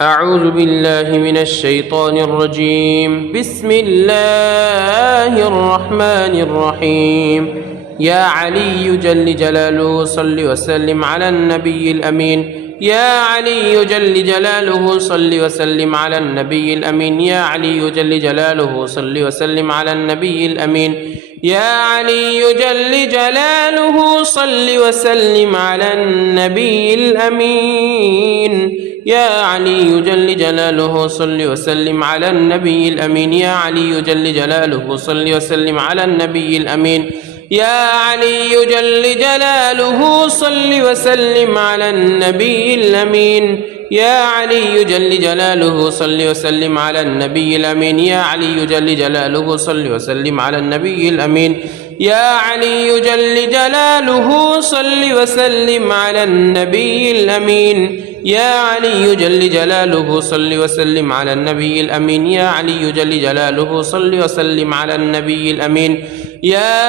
أعوذ بالله من الشيطان الرجيم. بسم الله الرحمن الرحيم. يا علي جل جلاله صل وسلم على النبي الأمين. يا علي جل جلاله صل وسلم على النبي الأمين. يا علي جل جلاله صل وسلم على النبي الأمين. يا علي جل جلاله صل وسلم على النبي الأمين. يا علي جل جلاله صل وسلم على النبي الأمين. يا علي جل جلاله صل وسلم على النبي الأمين. يا علي جل جلاله صل وسلم على النبي الأمين. يا علي جل جلاله صل وسلم على النبي الأمين. يا علي جل جلاله صل وسلم على النبي الأمين. يا علي جل جلاله صل وسلم على النبي الأمين. يا علي جل جلاله صل وسلم على النبي الأمين. يا علي جل جلاله صل وسلم على النبي الأمين. يا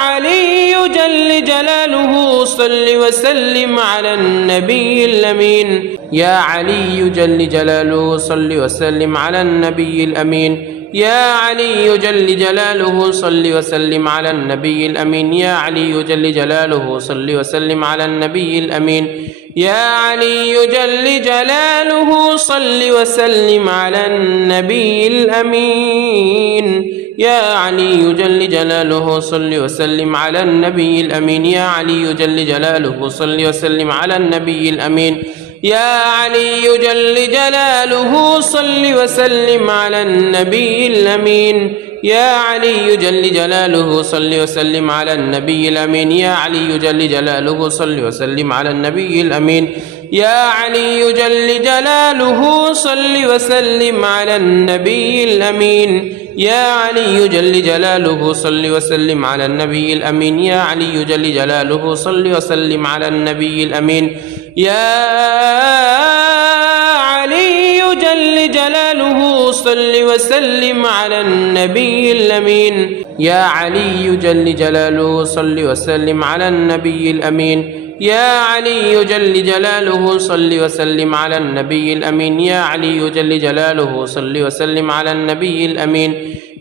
علي جل جلاله صل وسلم على النبي الأمين. يا علي جل جلاله صل وسلم على النبي الأمين. يا علي جل جلاله صل وسلم على النبي الأمين. يا علي جل جلاله صل وسلم على النبي الأمين. يا علي جل جلاله صل وسلم على النبي الأمين. يا علي جل جلاله صل وسلم على النبي الأمين. يا علي جل جلاله صل وسلم على النبي الأمين. يا علي جل جلاله صل وسلم على النبي الأمين. يا علي جل جلاله صل وسلم على النبي الأمين. يا علي جل جلاله صل وسلم على النبي الأمين. يا علي جل جلاله صل وسلم على النبي الأمين. يا علي جل جلاله صل وسلم على النبي الأمين. يا علي جل جلاله صل وسلم على النبي الأمين. يا علي جل جلاله صل وسلم على النبي الأمين. يا علي جل جلاله صل وسلم على النبي الأمين. يا علي جل جلاله صل وسلم على النبي الأمين. يا علي جل جلاله صل وسلم على النبي الأمين. يا علي جل جلاله صل وسلم على النبي الأمين.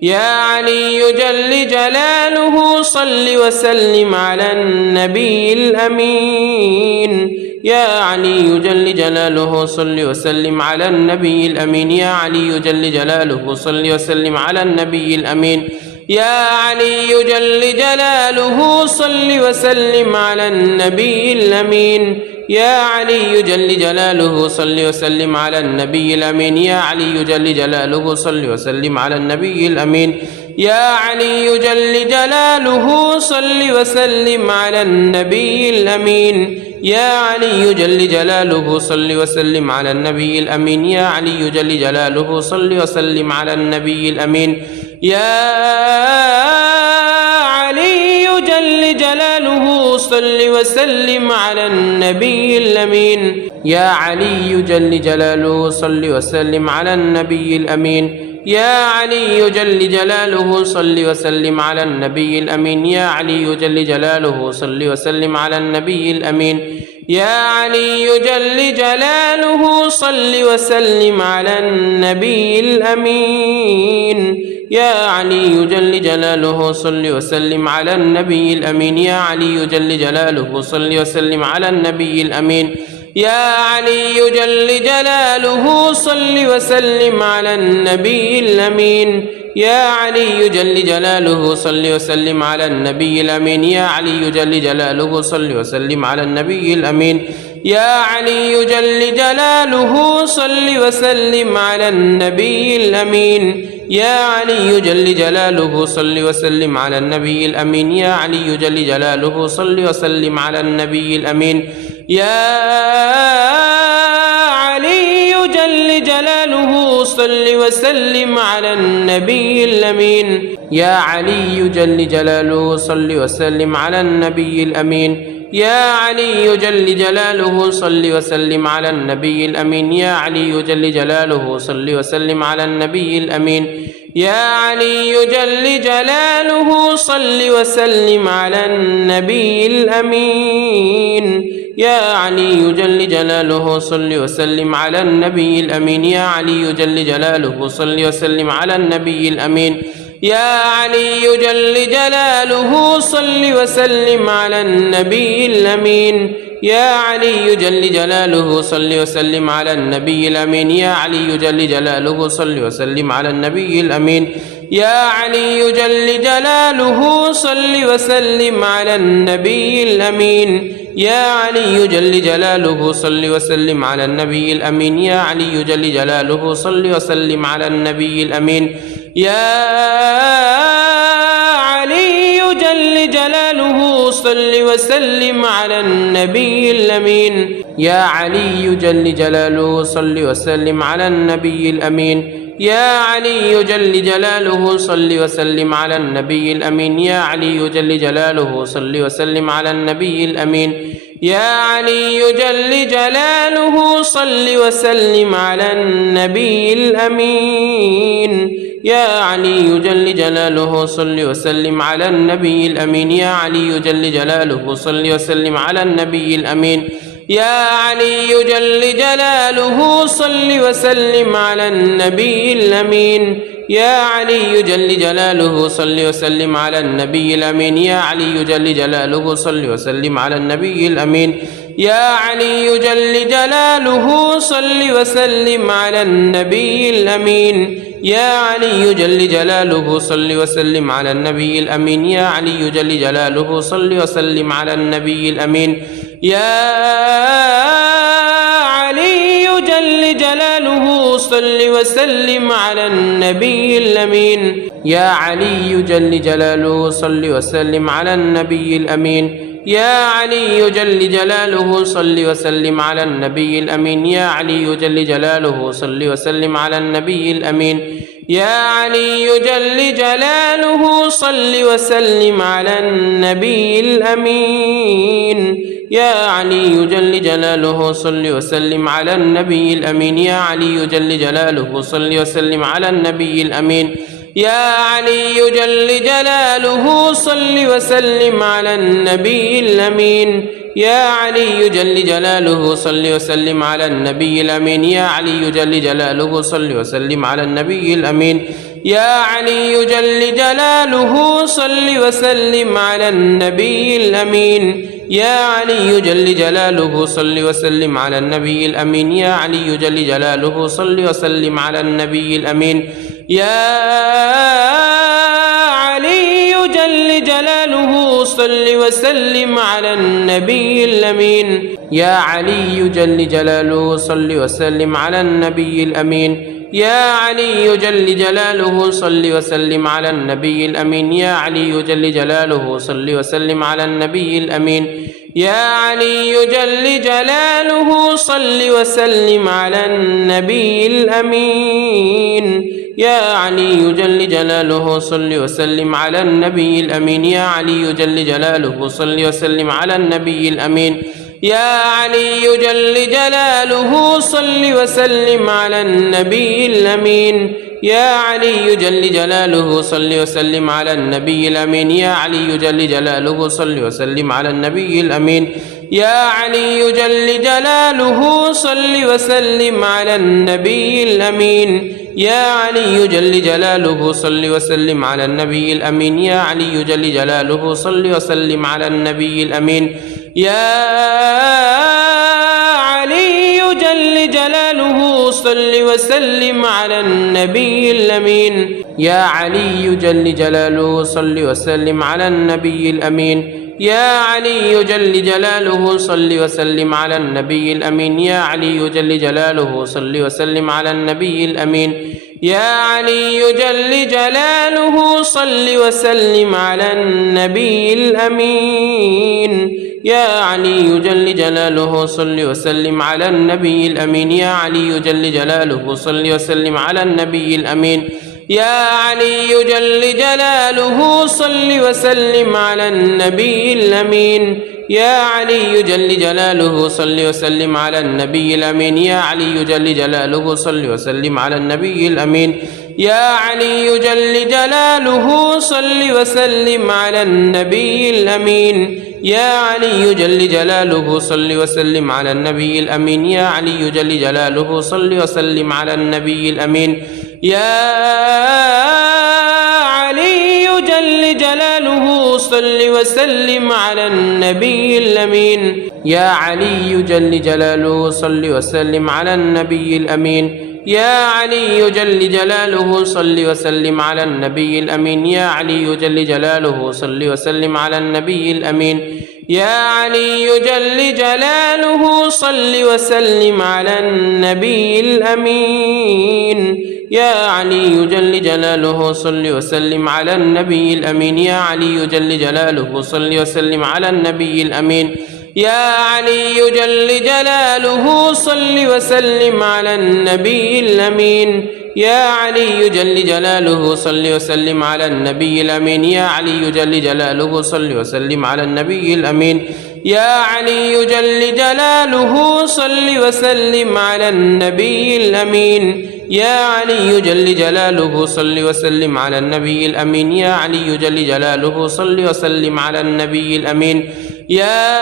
يا علي جل جلاله صل وسلم على النبي الأمين. يا علي جل جلاله صل وسلم على النبي الأمين. يا علي جل جلاله صل وسلم على النبي الأمين. يا علي جل جلاله صل وسلم على النبي الأمين. يا علي جل جلاله صل وسلم على النبي الأمين. يا علي جل جلاله صل وسلم على النبي الأمين. يا علي جل جلاله صل وسلم على النبي الأمين. يا علي جل جلاله صل وسلم على النبي الأمين. يا علي جل جلاله صل وسلم على النبي الأمين. يا علي جل جلاله صل وسلم على النبي الأمين. يا علي جل جلاله صل وسلم على النبي الأمين. يا علي جل جلاله صل وسلم على النبي الأمين. يا علي جل جلاله صل وسلم على النبي الأمين. يا علي جل جلاله صل وسلم على النبي الأمين. يا علي جل جلاله صل وسلم على النبي الأمين. يا علي جل جلاله صل وسلم على النبي الأمين. يا علي جل جلاله صل وسلم على النبي الأمين. يا علي جل جلاله صل وسلم على النبي الأمين. يا علي جل جلاله صل وسلم على النبي الأمين. يا علي جل جلاله صل وسلم على النبي الأمين. يا علي جل جلاله صل وسلم على النبي الأمين. يا علي جل جلاله صل وسلم على النبي الأمين. يا علي جل جلاله صل وسلم على النبي الأمين. يا علي جل جلاله صل وسلم على النبي الأمين. يا علي جل جلاله صل وسلم على النبي الأمين. يا علي جل جلاله صل وسلم على النبي الأمين. يا علي جل جلاله صل وسلم على النبي الأمين يا علي جل جلاله صل وسلم على النبي الأمين يا علي جل جلاله صل وسلم على النبي الأمين يا علي جل جلاله صل وسلم على النبي الأمين يا علي جل جلاله صل وسلم على النبي الأمين يا علي جل جلاله صل وسلم على النبي الأمين يا علي جل جلاله صل وسلم على النبي الأمين يا علي جل جلاله صل وسلم على النبي الأمين يا علي جل جلاله صل وسلم على النبي الأمين يا علي جل جلاله صل وسلم على النبي الأمين يا علي جل جلاله صل وسلم على النبي الأمين يا علي جل جلاله صل وسلم على النبي الأمين يا علي جل جلاله صل وسلم على النبي الأمين يا علي جل جلاله صل وسلم على النبي الأمين يا علي جل جلاله صل وسلم على النبي الأمين يا علي جل جلاله صل وسلم على النبي الأمين يا علي جل جلاله صل وسلم على النبي الأمين يا علي جل جلاله صل وسلم على النبي الأمين يا علي جل جلاله صل وسلم على النبي الأمين يا علي جل جلاله صل وسلم على النبي الأمين يا علي جل جلاله صل وسلم على النبي الأمين يا علي جل جلاله صل وسلم على النبي الأمين يا علي جل جلاله صل وسلم على النبي الأمين يا علي جل جلاله صل وسلم على النبي الأمين يا علي جل جلاله صل وسلم على النبي الأمين يا علي جل جلاله صل وسلم على النبي الأمين يا علي جل جلاله صل وسلم على النبي الأمين يا علي جل جلاله صل وسلم على النبي الأمين يا علي جل جلاله صل وسلم على النبي الأمين يا علي جل جلاله صل وسلم على النبي الأمين يا علي جل جلاله صل وسلم على النبي الأمين يا علي جل جلاله صل وسلم على النبي الأمين يا علي جل جلاله صل وسلم على النبي الأمين يا علي جل جلاله صل وسلم على النبي الأمين يا علي جل جلاله صل وسلم على النبي الأمين يا علي جل جلاله صل وسلم على النبي الأمين يا علي جل جلاله صل وسلم على النبي الأمين يا علي جل جلاله صل وسلم على النبي الأمين يا علي جل جلاله صل وسلم على النبي الأمين يا علي جل جلاله صل وسلم على النبي الأمين يا علي جل جلاله صل وسلم على النبي الأمين يا علي جل جلاله صل وسلم على النبي الأمين يا علي جل جلاله صل وسلم على النبي الأمين يا علي جل جلاله صل وسلم على النبي الأمين يا علي جل جلاله صل وسلم على النبي الأمين يا علي جل جلاله صل وسلم على النبي الأمين يا علي جل جلاله صل وسلم على النبي الأمين يا علي جل جلاله صل وسلم على النبي الأمين يا علي جل جلاله صل وسلم على النبي الأمين يا علي جل جلاله صل وسلم على النبي الأمين يا علي جل جلاله صل وسلم على النبي الأمين يا علي جل جلاله صل وسلم على النبي الأمين يا علي جل جلاله صل وسلم على النبي الأمين يا علي جل جلاله صل وسلم على النبي الأمين يا علي جل جلاله صل وسلم على النبي الأمين يا علي جل جلاله صل وسلم على النبي الأمين يا علي جل جلاله صل وسلم على النبي الأمين يا علي جل جلاله صل وسلم على النبي الأمين يا علي جل جلاله صل وسلم على النبي الأمين يا علي جل جلاله صل وسلم على النبي الأمين يا علي جل جلاله صل وسلم على النبي الأمين يا علي جل جلاله صل وسلم على النبي الأمين يا علي جل جلاله صل وسلم على النبي الأمين يا علي جل جلاله صل وسلم على النبي الأمين يا علي جل جلاله صل وسلم على النبي الأمين يا علي جل جلاله صل وسلم على النبي الأمين يا علي جل جلاله صل وسلم على النبي الأمين يا علي جل جلاله صل وسلم على النبي الأمين يا علي جل جلاله صل وسلم على النبي الأمين يا علي جل جلاله صل وسلم على النبي الأمين يا علي جل جلاله صل وسلم على النبي الأمين يا علي جل جلاله صل وسلم على النبي الأمين يا علي جل جلاله صل وسلم على النبي الأمين يا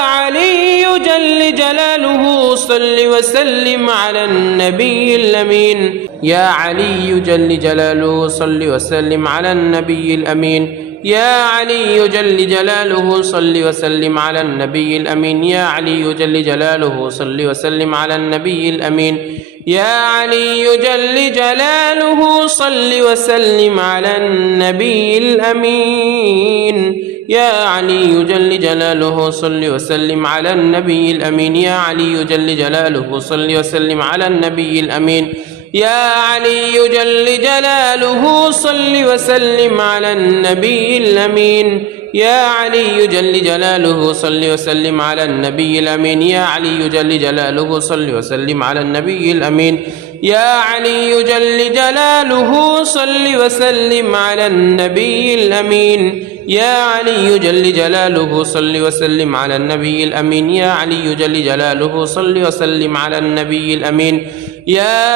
علي جل جلاله صل وسلم على النبي الأمين يا علي جل جلاله صل وسلم على النبي الأمين يا علي جل جلاله صل وسلم على النبي الأمين يا علي جل جلاله صل وسلم على النبي الأمين يا علي جل جلاله صل وسلم على النبي الأمين يا علي جل جلاله صل وسلم على النبي الأمين يا علي جل جلاله صل وسلم على النبي الأمين يا علي جل جلاله صل وسلم على النبي الأمين يا علي جل جلاله صل وسلم على النبي الأمين يا علي جل جلاله صل وسلم على النبي الأمين يا علي جل جلاله صل وسلم على النبي الأمين يا علي جل جلاله صل وسلم على النبي الأمين يا علي جل جلاله صل وسلم على النبي الأمين يا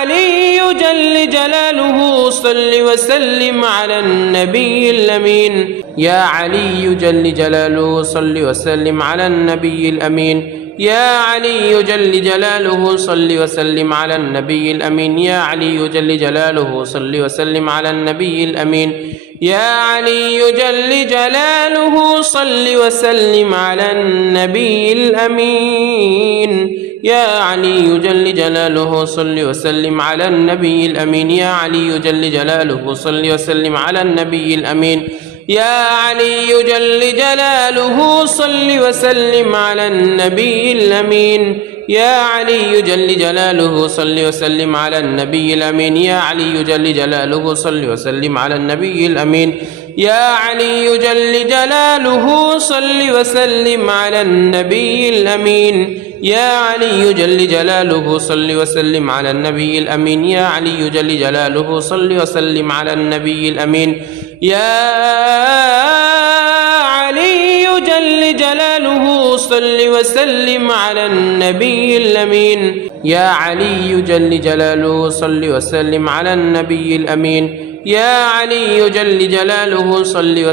علي جل جلاله صل وسلم على النبي الأمين يا علي جل جلاله صل وسلم على النبي الأمين يا علي جل جلاله صل وسلم على النبي الأمين يا علي جل جلاله صل وسلم على النبي الأمين يا علي جل جلاله صل وسلم على النبي الأمين يا علي جل جلاله صل وسلم على النبي الأمين يا علي جل جلاله صل وسلم على النبي الأمين يا علي جل جلاله صل وسلم على النبي الأمين يا علي جل جلاله صل وسلم على النبي الأمين يا علي جل جلاله صل وسلم على النبي الأمين يا علي جل جلاله صل وسلم على النبي الأمين يا علي جل جلاله صل وسلم على النبي الأمين يا علي جل جلاله صل وسلم على النبي الأمين يا علي جل جلاله صل وسلم على النبي الأمين يا علي جل جلاله صل وسلم على النبي الأمين يا علي جل جلاله صل وسلم على النبي الأمين يا علي جل جلاله صل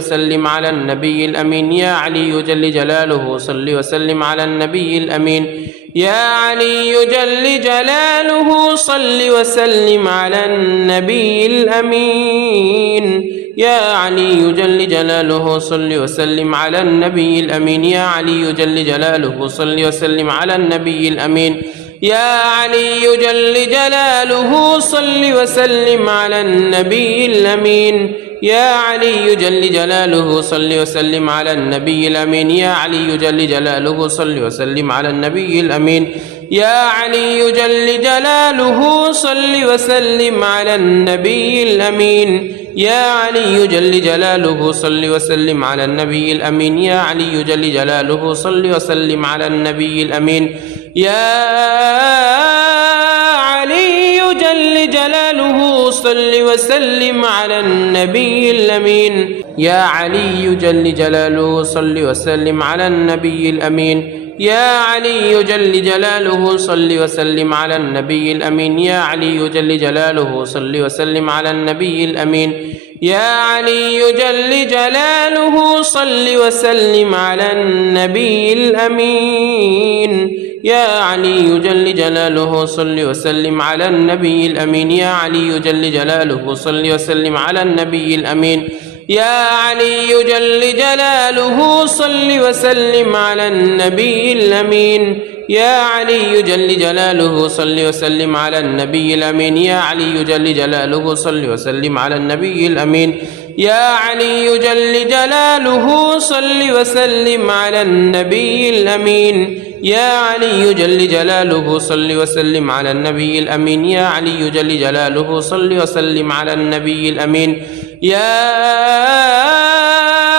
وسلم على النبي الأمين يا علي جل جلاله صل وسلم على النبي الأمين يا علي جل جلاله صل وسلم على النبي الأمين يا علي جل جلاله صل وسلم على النبي الأمين يا علي جل جلاله صل وسلم على النبي الأمين يا علي جل جلاله صل وسلم على النبي الأمين يا علي جل جلاله صل وسلم على النبي الأمين يا علي جل جلاله صل وسلم على النبي الأمين يا علي جل جلاله صل وسلم على النبي الأمين يا علي جل جلاله صل وسلم على النبي الأمين يا علي جل جلاله صل وسلم على النبي الأمين يا علي جل جلاله صل وسلم على النبي الأمين يا علي جل جلاله صل وسلم على النبي الأمين يا علي جل جلاله صل وسلم على النبي الأمين يا علي جل جلاله صل وسلم على النبي الأمين يا علي جل جلاله صل وسلم على النبي الأمين يا علي جل جلاله صل وسلم على النبي الأمين يا علي جل جلاله صل وسلم على النبي الأمين يا علي جل جلاله صل وسلم على النبي الأمين يا علي جل جلاله صل وسلم على النبي الأمين يا علي جل جلاله صل وسلم على النبي الأمين يا علي جل جلاله صل وسلم على النبي الأمين يا علي جل جلاله صل وسلم على النبي الأمين يا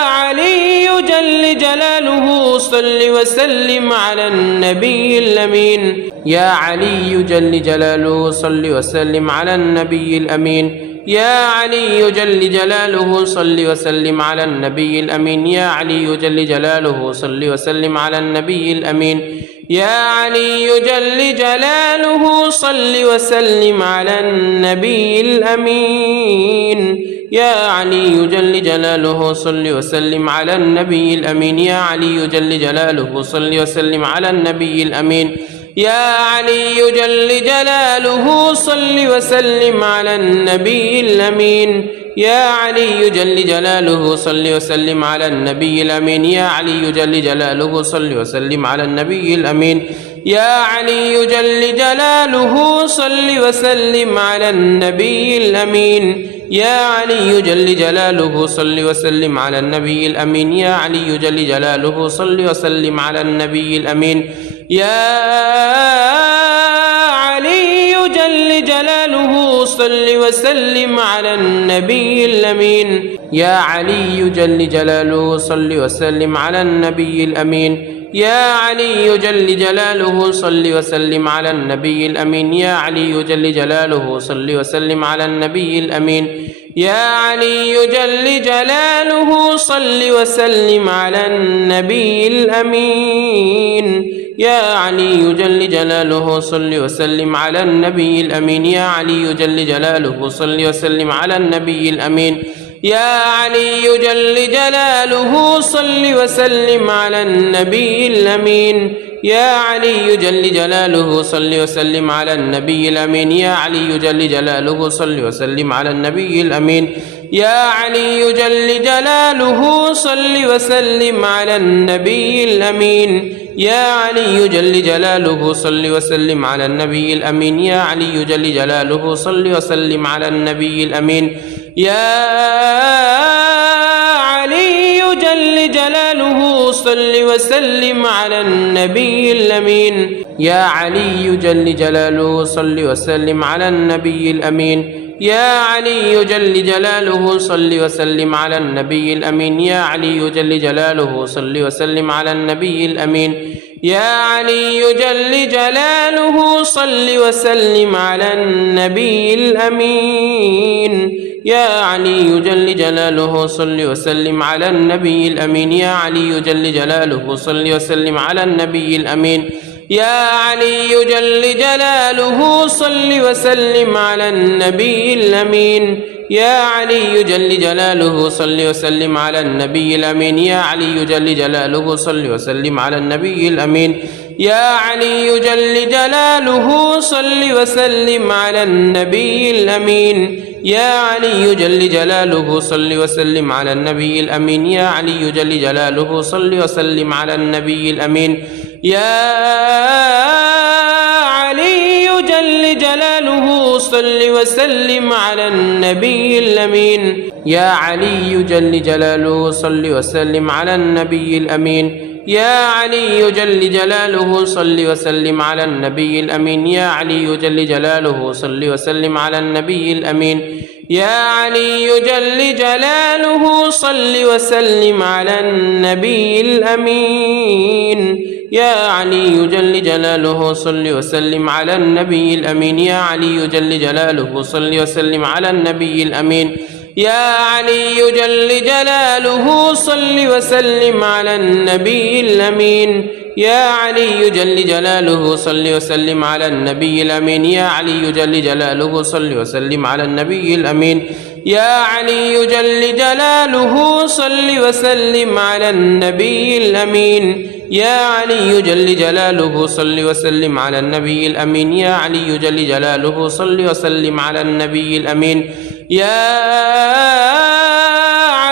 علي جل جلاله صل وسلم على النبي الأمين يا علي جل جلاله صل وسلم على النبي الأمين يا علي جل جلاله صل وسلم على النبي الأمين يا علي جل جلاله صل وسلم على النبي الأمين يا علي جل جلاله صل وسلم على النبي الأمين يا علي جل جلاله صل وسلم على النبي الأمين يا علي جل جلاله صل وسلم على النبي الأمين يا علي جل جلاله صل وسلم على النبي الأمين يا علي جل جلاله صل وسلم على النبي الأمين يا علي جل جلاله صل وسلم على النبي الأمين يا علي جل جلاله صل وسلم على النبي الأمين يا علي جل جلاله صل وسلم على النبي الأمين يا علي جل جلاله صل وسلم على النبي الأمين يا علي جل جلاله صل وسلم على النبي الأمين يا علي جل جلاله صل وسلم على النبي الأمين يا علي جل جلاله صل وسلم على النبي الأمين يا علي جل جلاله صل وسلم على النبي الأمين يا علي جل جلاله صل وسلم على النبي الأمين يا علي جل جلاله صل وسلم على النبي الأمين يا علي جل جلاله صل وسلم على النبي الأمين يا علي جل جلاله صل وسلم على النبي الأمين يا علي جل جلاله صل وسلم على النبي الأمين يا علي جل جلاله صل وسلم على النبي الأمين يا علي جل جلاله صل وسلم على النبي الأمين يا علي جل جلاله صل وسلم على النبي الأمين يا علي جل جلاله صل وسلم على النبي الأمين يا علي جل جلاله صل وسلم على النبي الأمين يا علي جل جلاله صل وسلم على النبي الأمين يا علي جل جلاله صل وسلم على النبي الأمين يا علي جل جلاله صل وسلم على النبي الأمين يا علي جل جلاله صل وسلم على النبي الأمين يا علي جل جلاله صل وسلم على النبي الأمين يا علي جل جلاله صل وسلم على النبي الأمين يا علي جل جلاله صل وسلم على النبي الأمين يا علي جل جلاله صل وسلم على النبي الأمين يا علي جل جلاله صل وسلم على النبي الأمين يا علي جل جلاله صل وسلم على النبي الأمين يا علي جل جلاله صل وسلم على النبي الأمين يا علي جل جلاله صل وسلم على النبي الأمين يا علي جل جلاله صل وسلم على النبي الأمين يا علي جل جلاله صل وسلم على النبي الأمين يا علي جل جلاله صل وسلم على النبي الأمين يا علي جل جلاله صل وسلم على النبي الأمين يا علي جل جلاله صل وسلم على النبي الأمين يا علي جل جلاله صل وسلم على النبي الأمين يا علي جل جلاله صل وسلم على النبي الأمين يا علي جل جلاله صل وسلم على النبي الأمين يا علي جل جلاله صل وسلم على النبي الأمين يا علي جل جلاله صل وسلم على النبي الأمين يا علي جل جلاله صل وسلم على النبي الأمين يا علي جل جلاله صل وسلم على النبي الأمين يا علي جل جلاله صل وسلم على النبي الأمين يا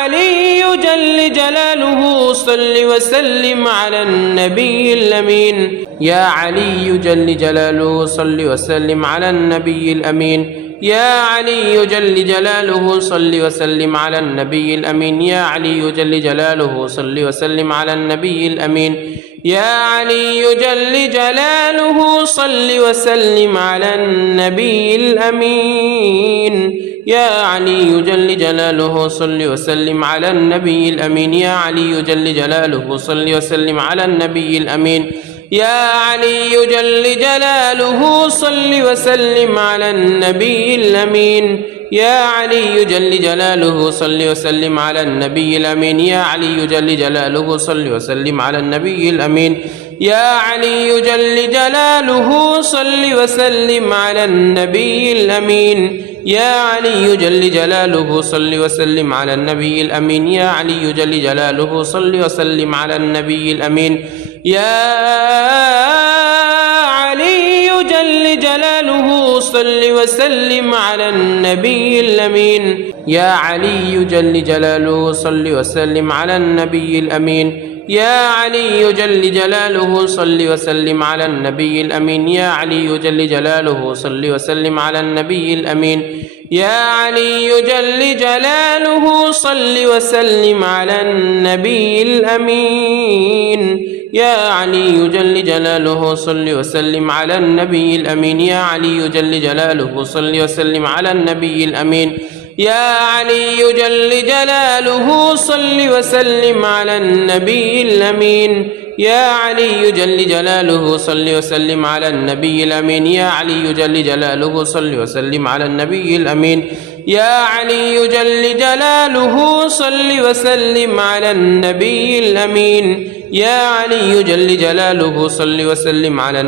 علي جل جلاله صل وسلم على النبي الأمين يا علي جل جلاله صل وسلم على النبي الأمين يا علي جل جلاله صل وسلم على النبي الأمين يا علي جل جلاله صل وسلم على النبي الأمين يا علي جل جلاله صل وسلم على النبي الأمين يا علي جل جلاله صل وسلم على النبي الأمين يا علي جل جلاله صل وسلم على النبي الأمين يا علي جل جلاله صل وسلم على النبي الأمين يا علي جل جلاله صل وسلم على النبي الأمين يا علي جل جلاله صل وسلم على النبي الأمين يا علي جل جلاله صل وسلم على النبي الأمين يا علي جل جلاله صل وسلم على النبي الأمين يا علي جل جلاله صل وسلم على النبي الأمين يا علي جل جلاله صل وسلم على النبي الأمين يا علي جل جلاله صل وسلم على النبي الأمين يا علي جل جلاله صل وسلم على النبي الأمين يا علي جل جلاله صل وسلم على النبي الأمين يا علي جل جلاله صل وسلم على النبي الأمين يا علي جل جلاله صل وسلم على النبي الأمين يا علي جل جلاله صل وسلم على النبي الأمين يا علي جل جلاله صل وسلم على النبي الأمين يا علي جل جلاله صل وسلم على النبي الأمين يا علي جل جلاله صل وسلم على النبي الأمين يا علي جل جلاله صل وسلم على النبي الأمين يا علي جل جلاله صل وسلم على النبي الأمين يا علي جل جلاله صل وسلم على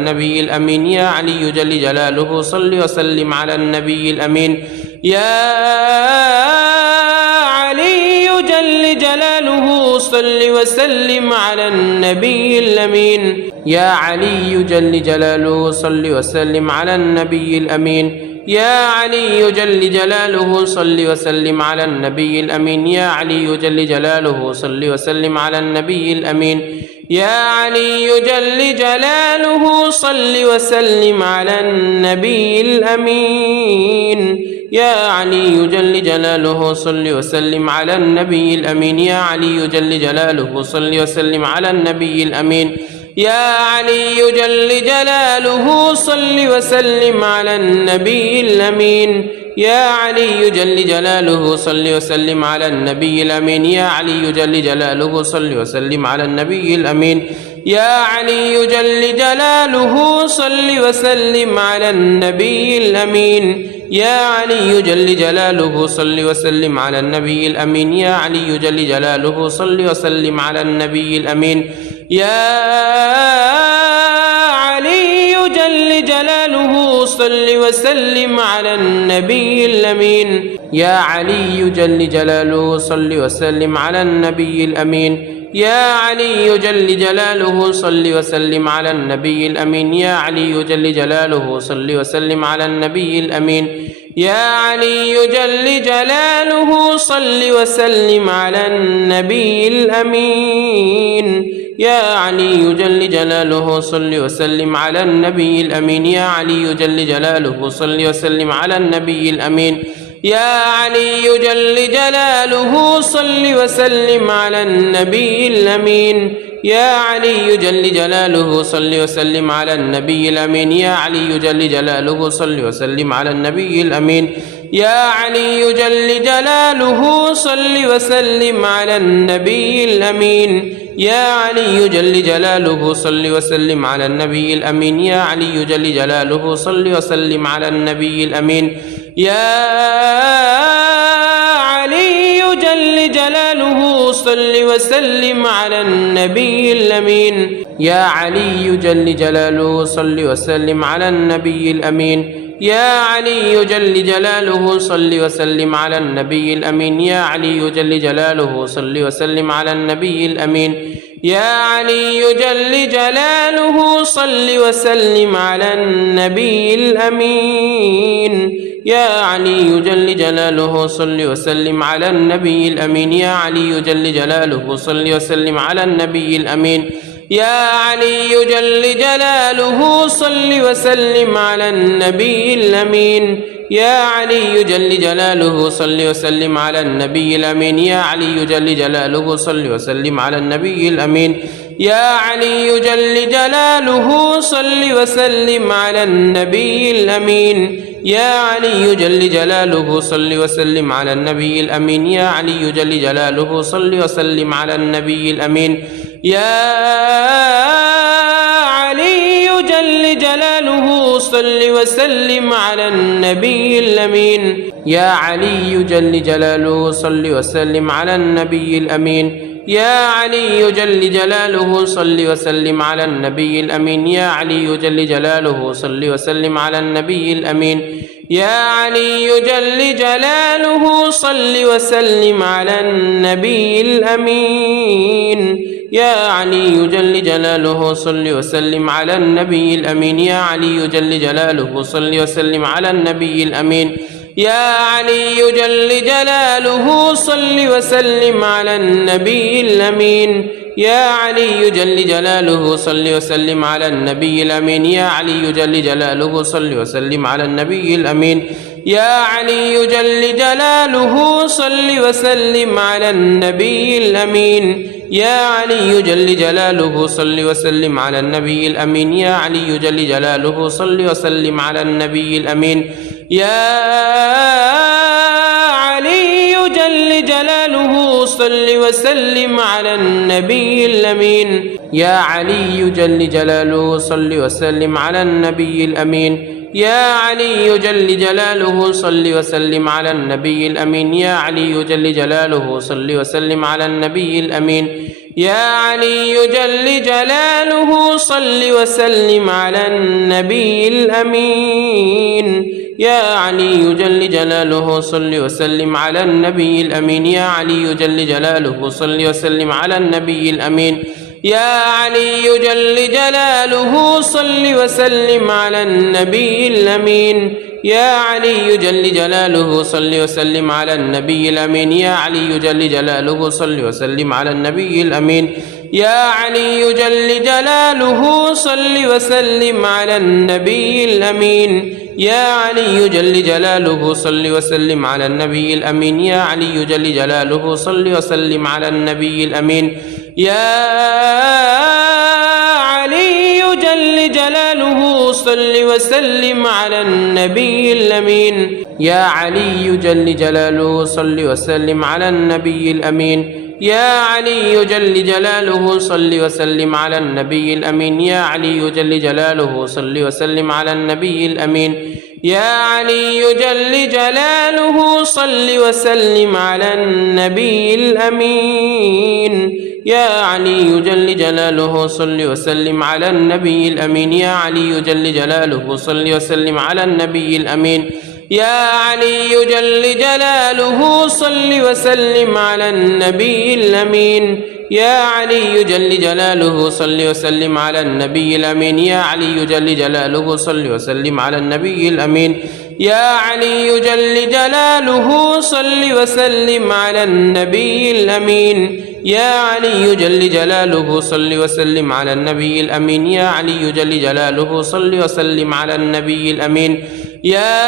النبي الأمين يا علي جل جلاله صل وسلم على النبي الأمين يا علي جل جلاله صل وسلم على النبي الأمين يا علي جل جلاله صل وسلم على النبي الأمين يا علي جل جلاله صل وسلم على النبي الأمين يا علي جل جلاله صل وسلم على النبي الأمين يا علي جل جلاله صل وسلم على النبي الأمين يا علي جل جلاله صل وسلم على النبي الأمين يا علي جل جلاله صل وسلم على النبي الأمين يا علي جل جلاله صل وسلم على النبي الأمين يا علي جل جلاله صل وسلم على النبي الأمين يا علي جل جلاله صل وسلم على النبي الأمين يا علي جل جلاله صل وسلم على النبي الأمين يا علي جل جلاله صل وسلم على النبي الأمين يا علي جل جلاله صل وسلم على النبي الأمين يا علي جل جلاله صل وسلم على النبي الأمين يا علي جل جلاله صل وسلم على النبي الأمين يا علي جل جلاله صل وسلم على النبي الأمين يا علي جل جلاله صل وسلم على النبي الأمين يا علي جل جلاله صل وسلم على النبي الأمين يا علي جل جلاله صل وسلم على النبي الأمين يا علي جل جلاله صل وسلم على النبي الأمين يا علي جل جلاله صل وسلم على النبي الأمين يا علي جل جلاله صل وسلم على النبي الأمين يا علي جل جلاله صل وسلم على النبي الأمين يا علي جل جلاله صل وسلم على النبي الأمين يا علي جل جلاله صل وسلم على النبي الأمين يا علي جل جلاله صل وسلم على النبي الأمين يا علي جل جلاله صل وسلم على النبي الأمين يا علي جل جلاله صل وسلم على النبي الأمين يا علي جل جلاله صل وسلم على النبي الأمين يا علي جل جلاله صل وسلم على النبي الأمين يا علي جل جلاله صل وسلم على النبي الأمين يا علي جل جلاله صل وسلم على النبي الأمين يا علي جل جلاله صل وسلم على النبي الأمين يا علي جل جلاله صل وسلم على النبي الأمين يا علي جل جلاله صل وسلم على النبي الأمين يا علي جل جلاله صل وسلم على النبي الأمين يا علي جل جلاله صل وسلم على النبي الأمين يا علي جل جلاله صل وسلم على النبي الأمين يا علي جل جلاله صل وسلم على النبي الأمين يا علي جل جلاله صل وسلم على النبي الأمين يا علي جل جلاله صل وسلم على النبي الأمين يا علي جل جلاله صل وسلم على النبي الأمين يا علي جل جلاله صل وسلم على النبي الأمين يا علي جل جلاله صل وسلم على النبي الأمين يا علي جل جلاله صل وسلم على النبي الأمين يا علي جل جلاله صل وسلم على النبي الأمين يا علي جل جلاله صل وسلم على النبي الأمين يا علي جل جلاله صل وسلم على النبي الأمين يا علي جل جلاله صل وسلم على النبي الأمين يا علي جل جلاله صل وسلم على النبي الأمين يا علي جل جلاله صل وسلم على النبي الأمين يا علي جل جلاله صل وسلم على النبي الأمين يا علي جل جلاله صل وسلم على النبي الأمين يا علي جل جلاله صل وسلم على النبي الأمين يا علي جل جلاله صل وسلم على النبي الأمين يا علي جل جلاله صل وسلم على النبي الأمين يا علي جل جلاله صل وسلم على النبي الأمين يا علي جل جلاله صل وسلم على النبي الأمين يا علي جل جلاله صل وسلم على النبي الأمين يا علي جل جلاله صل وسلم على النبي الأمين يا علي جل جلاله صل وسلم على النبي الأمين يا علي جل جلاله صل وسلم على النبي الأمين يا علي جل جلاله صل وسلم على النبي الأمين يا علي جل جلاله صل وسلم على النبي الأمين يا علي جل جلاله صل وسلم على النبي الأمين يا علي جل جلاله صل وسلم على النبي الأمين يا علي جل جلاله صل وسلم على النبي الأمين يا علي جل جلاله صل وسلم على النبي الأمين يا علي جل جلاله صل وسلم على النبي الأمين يا علي جل جلاله صل وسلم على النبي الأمين يا علي جل جلاله صل وسلم على النبي الأمين يا علي جل جلاله صل وسلم على النبي الأمين يا علي جل جلاله صل وسلم على النبي الأمين يا علي جل جلاله صل وسلم على النبي الأمين يا علي جل جلاله صل وسلم على النبي الأمين يا علي جل جلاله صل وسلم على النبي الأمين يا علي جل جلاله صل وسلم على النبي الأمين يا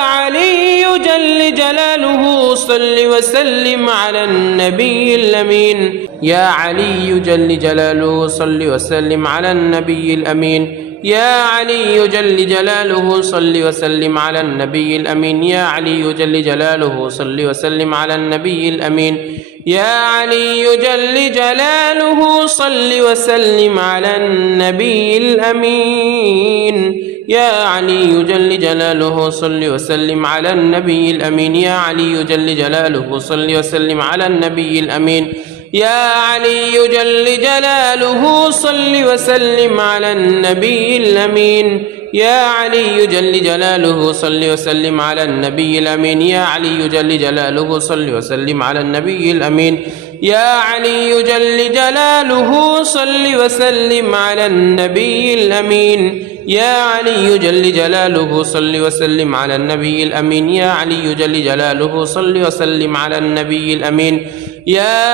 علي جل جلاله صل وسلم على النبي الأمين يا علي جل جلاله صل وسلم على النبي الأمين يا علي جل جلاله صل وسلم على النبي الأمين يا علي جل جلاله صل وسلم على النبي الأمين يا علي جل جلاله صل وسلم على النبي الأمين يا علي جل جلاله صل وسلم على النبي الأمين يا علي جل جلاله صل وسلم على النبي الأمين يا علي جل جلاله صل وسلم على النبي الأمين يا علي جل جلاله صل وسلم على النبي الأمين يا علي جل جلاله صل وسلم على النبي الأمين يا علي جل جلاله صل وسلم على النبي الأمين يا علي جل جلاله صل وسلم على النبي الأمين يا علي جل جلاله صل وسلم على النبي الأمين يا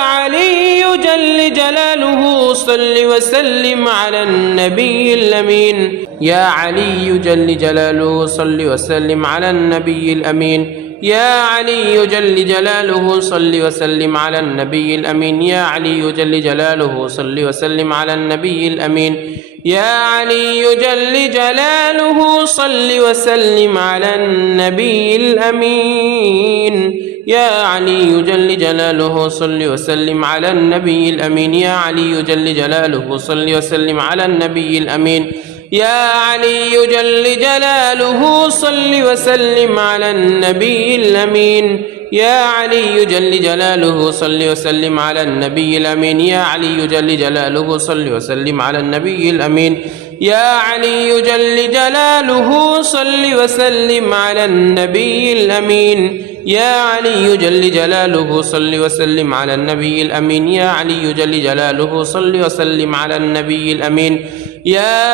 علي جل جلاله صل وسلم على النبي الأمين يا علي جل جلاله صل وسلم على النبي الأمين يا علي جل جلاله صل وسلم على النبي الأمين يا علي جل جلاله صل وسلم على النبي الأمين يا علي جل جلاله صل وسلم على النبي الأمين يا علي جل جلاله صل وسلم على النبي الأمين يا علي جل جلاله صل وسلم على النبي الأمين يا علي جل جلاله صل وسلم على النبي الأمين يا علي جل جلاله صل وسلم على النبي الأمين يا علي جل جلاله صل وسلم على النبي الأمين يا علي جل جلاله صل وسلم على النبي الأمين يا علي جل جلاله صل وسلم على النبي الأمين يا علي جل جلاله صل وسلم على النبي الأمين يا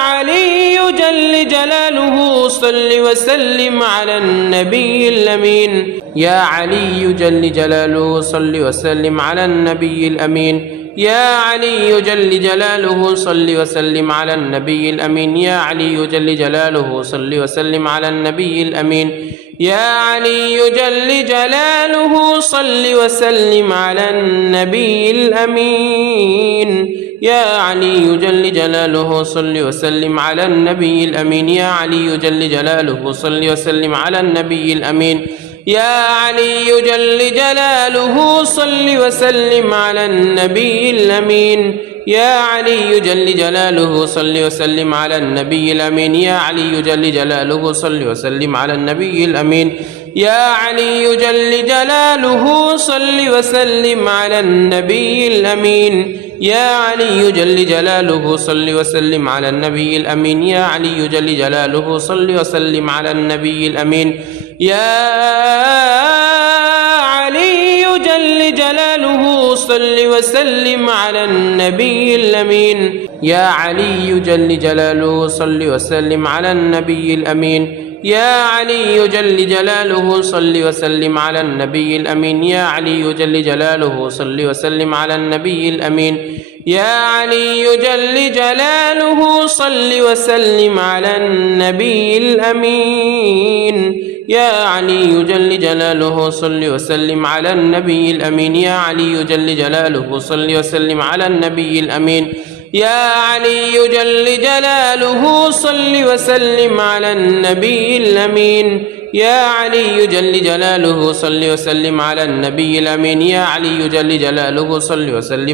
علي جل جلاله صل وسلم على النبي الأمين يا علي جل جلاله صل وسلم على النبي الأمين يا علي جل جلاله صل وسلم على النبي الأمين يا علي جل جلاله صل وسلم على النبي الأمين يا علي جل جلاله صل وسلم على النبي الأمين يا علي جل جلاله صل وسلم على النبي الأمين يا علي جل جلاله صل وسلم على النبي الأمين يا علي جل جلاله صل وسلم على النبي الأمين يا علي جل جلاله صل وسلم على النبي الأمين يا علي جل جلاله صل وسلم على النبي الأمين يا علي جل جلاله صل وسلم على النبي الأمين يا علي جل جلاله صل وسلم على النبي الأمين يا علي جل جلاله صل وسلم على النبي الأمين يا علي جل جلاله صل وسلم على النبي الأمين يا علي جل جلاله صل وسلم على النبي الأمين يا علي جل جلاله صل وسلم على النبي الأمين يا علي جل جلاله صل وسلم على النبي الأمين يا علي جل جلاله صل وسلم على النبي الأمين يا علي جل جلاله صل وسلم على النبي الأمين يا علي جل جلاله صل وسلم على النبي الأمين يا علي جل جلاله صل وسلم على النبي الأمين يا علي جل جلاله صل وسلم على النبي الأمين يا علي جل جلاله صل وسلم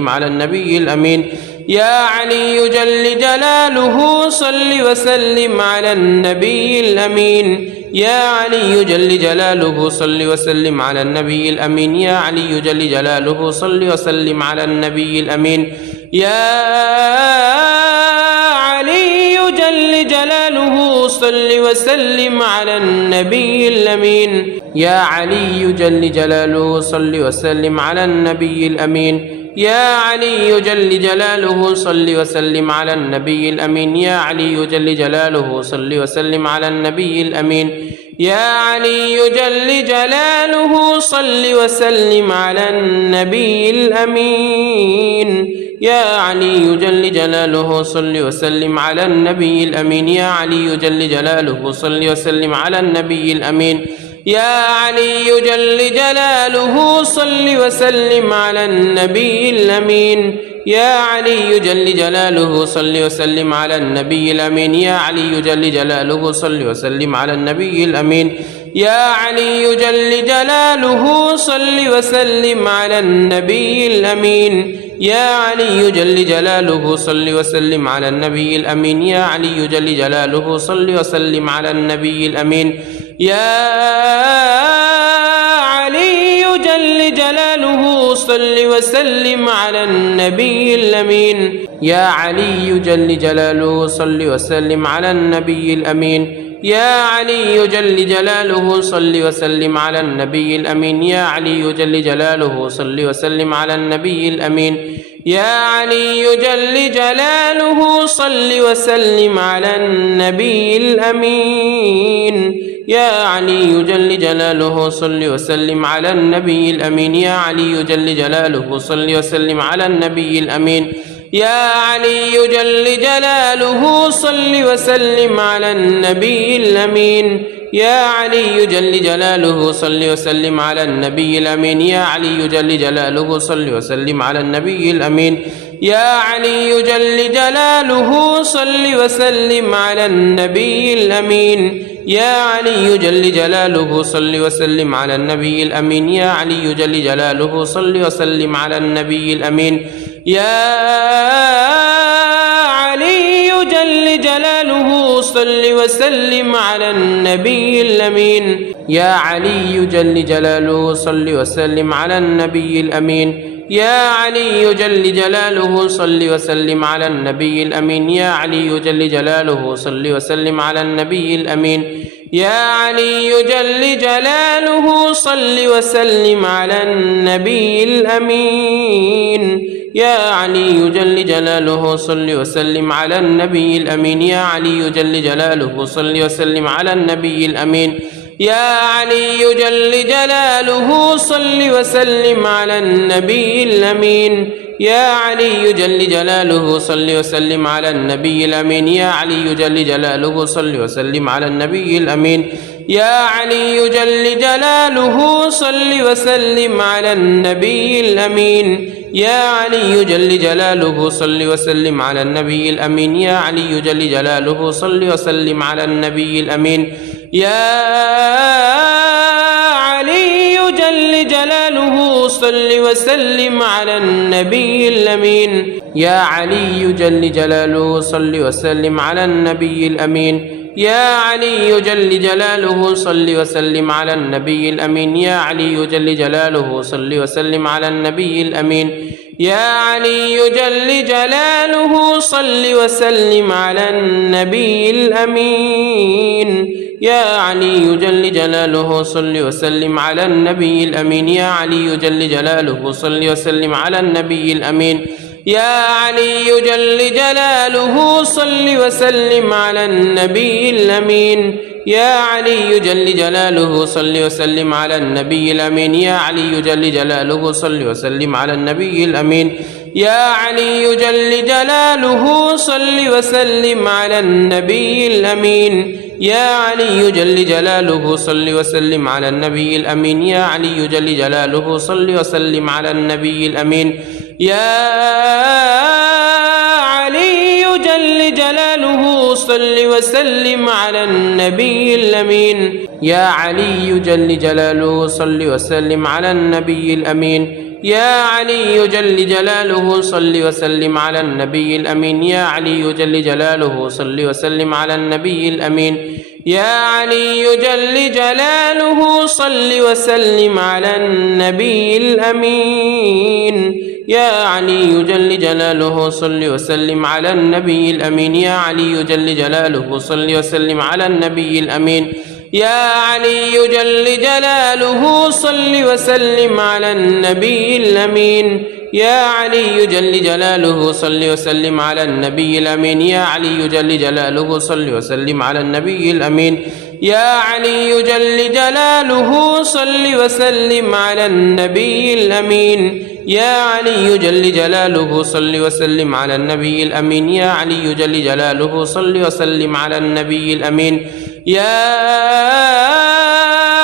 على النبي الأمين يا علي جل جلاله صل وسلم على النبي الأمين يا علي جل جلاله صل وسلم على النبي الأمين يا علي جل جلاله صل وسلم على النبي الأمين يا علي جل جلاله صل وسلم على النبي الأمين يا علي جل جلاله صل وسلم على النبي الأمين يا علي جل جلاله صل وسلم على النبي الأمين يا علي جل جلاله صل وسلم على النبي الأمين يا علي جل جلاله صل وسلم على النبي الأمين يا علي جل جلاله صل وسلم على النبي الأمين يا علي جل جلاله صل وسلم على النبي الأمين يا علي جل جلاله صل وسلم على النبي الأمين يا علي جل جلاله صل وسلم على النبي الأمين يا علي جل جلاله صل وسلم على النبي الأمين يا علي جل جلاله صل وسلم على النبي الأمين يا علي جل جلاله صل وسلم على النبي الأمين يا علي جل جلاله صل وسلم على النبي الأمين يا علي جل جلاله صل وسلم على النبي الأمين يا علي جل جلاله صل وسلم على النبي الأمين يا علي جل جلاله صل وسلم على النبي الأمين يا علي جل جلاله صل وسلم على النبي الأمين يا علي جل جلاله صل وسلم على النبي الأمين يا علي جل جلاله صل وسلم على النبي الأمين يا علي جل جلاله صل وسلم على النبي الأمين يا علي جل جلاله صل وسلم على النبي الأمين يا علي جل جلاله صل وسلم على النبي الأمين يا علي جل جلاله صل وسلم على النبي الأمين يا علي جل جلاله صل وسلم على النبي الأمين يا علي جل جلاله صل وسلم على النبي الأمين يا علي جل جلاله صل وسلم على النبي الأمين يا علي جل جلاله صل وسلم على النبي الأمين يا علي جل جلاله صل وسلم على النبي الأمين يا علي جل جلاله صل وسلم على النبي الأمين يا علي جل جلاله صل وسلم على النبي الأمين يا علي جل جلاله صل وسلم على النبي الأمين يا علي جل جلاله صل وسلم على النبي الأمين يا علي جل جلاله صل وسلم على النبي الأمين يا علي جل جلاله صل وسلم على النبي الأمين يا علي جل جلاله صل وسلم على النبي الأمين يا علي جل جلاله صل وسلم على النبي الأمين يا علي جل جلاله صل وسلم على النبي الأمين يا علي جل جلاله صل وسلم على النبي الأمين يا علي جل جلاله صل وسلم على النبي الأمين يا علي جل جلاله صل وسلم على النبي الأمين يا علي جل جلاله صل وسلم على النبي الأمين يا علي جل جلاله صل وسلم على النبي الأمين يا علي جل جلاله صل وسلم على النبي الأمين يا علي جل جلاله صل وسلم على النبي الأمين يا علي جل جلاله صل وسلم على النبي الأمين يا علي جل جلاله صل وسلم على النبي الأمين يا علي جل جلاله صل وسلم على النبي الأمين يا علي جل جلاله صل وسلم على النبي الأمين يا علي جل جلاله صل وسلم على النبي الأمين يا علي جل جلاله صل وسلم على النبي الأمين يا علي جل جلاله صل وسلم على النبي الأمين يا علي جل جلاله صل وسلم على النبي الأمين يا علي جل جلاله صل وسلم على النبي الأمين يا علي جل جلاله صل وسلم على النبي الأمين يا علي جل جلاله صل وسلم على النبي الأمين يا علي جل جلاله صل وسلم على النبي الأمين يا علي جل جلاله صل وسلم على النبي الأمين يا علي جل جلاله صل وسلم على النبي الأمين يا علي جل جلاله صل وسلم على النبي الأمين يا علي جل جلاله صل وسلم على النبي الأمين يا علي جل جلاله صل وسلم على النبي الأمين يا علي جل جلاله صل وسلم على النبي الأمين يا علي جل جلاله صل وسلم على النبي الأمين يا علي جل جلاله صل وسلم على النبي الأمين يا علي جل جلاله صل وسلم على النبي الأمين يا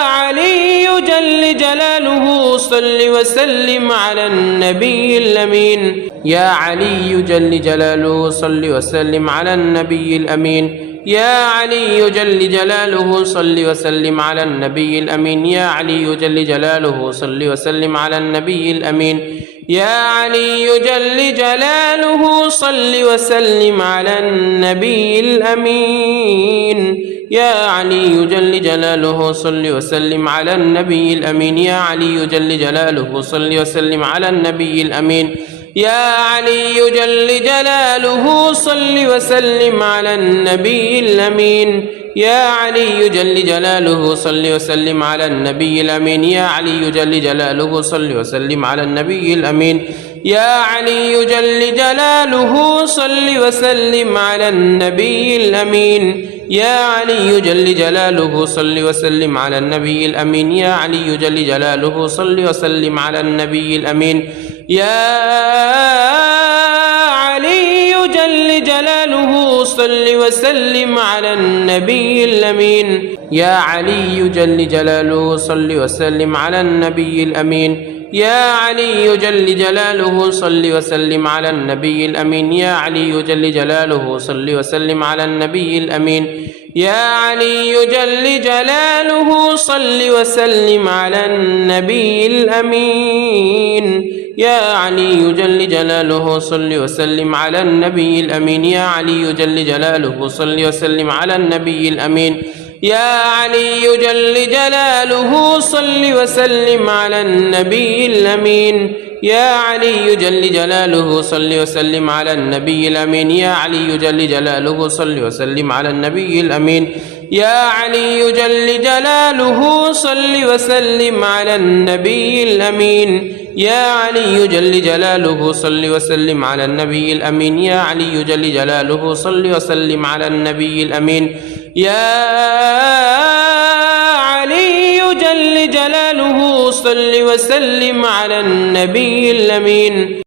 علي جل جلاله صل وسلم على النبي الأمين يا علي جل جلاله صل وسلم على النبي الأمين يا علي جل جلاله صل وسلم على النبي الأمين يا علي جل جلاله صل وسلم على النبي الأمين يا علي جل جلاله صل وسلم على النبي الأمين يا علي جل جلاله صل وسلم على النبي الأمين يا علي جل جلاله صل وسلم على النبي الأمين يا علي جل جلاله صل وسلم على النبي الأمين يا علي جل جلاله صل وسلم على النبي الأمين يا علي جل جلاله صل وسلم على النبي الأمين يا علي جل جلاله صل وسلم على النبي الأمين يا علي جل جلاله صل وسلم على النبي الأمين يا علي جل جلاله صل وسلم على النبي الأمين يا علي جل جلاله صل وسلم على النبي الأمين يا علي جل جلاله صل وسلم على النبي الأمين يا علي جل جلاله صل وسلم على النبي الأمين يا علي جل جلاله صل وسلم على النبي الأمين يا علي جل جلاله صل وسلم على النبي الأمين يا علي جل جلاله صل وسلم على النبي الأمين يا علي جل جلاله صل وسلم على النبي الأمين يا علي جل جلاله صل وسلم على النبي الأمين يا علي جل جلاله صل وسلم على النبي الأمين يا علي جل جلاله صل وسلم على النبي الأمين يا علي جل جلاله صل وسلم على النبي الأمين يا علي جل جلاله صل وسلم على النبي الأمين يا علي جل جلاله صل وسلم على النبي الأمين يا علي جل جلاله صل وسلم على النبي الأمين.